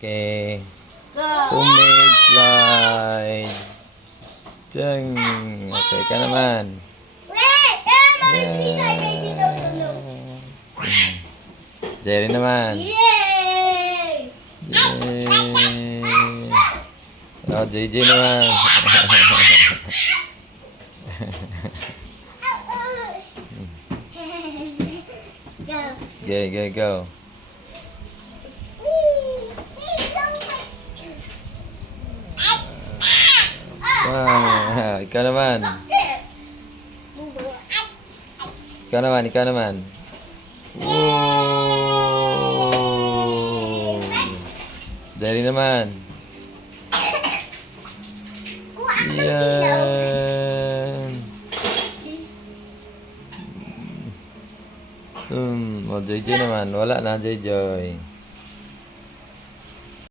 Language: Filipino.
Okay. Homemade slide. Dang. Okay ka naman. Jerry naman. Yay! Yay. Oh, JJ naman. Go. Go. Wow. Ikaw naman. Ikaw naman. Wow. Jerry naman. Yan. Oh, JJ naman. Wala na, JJ.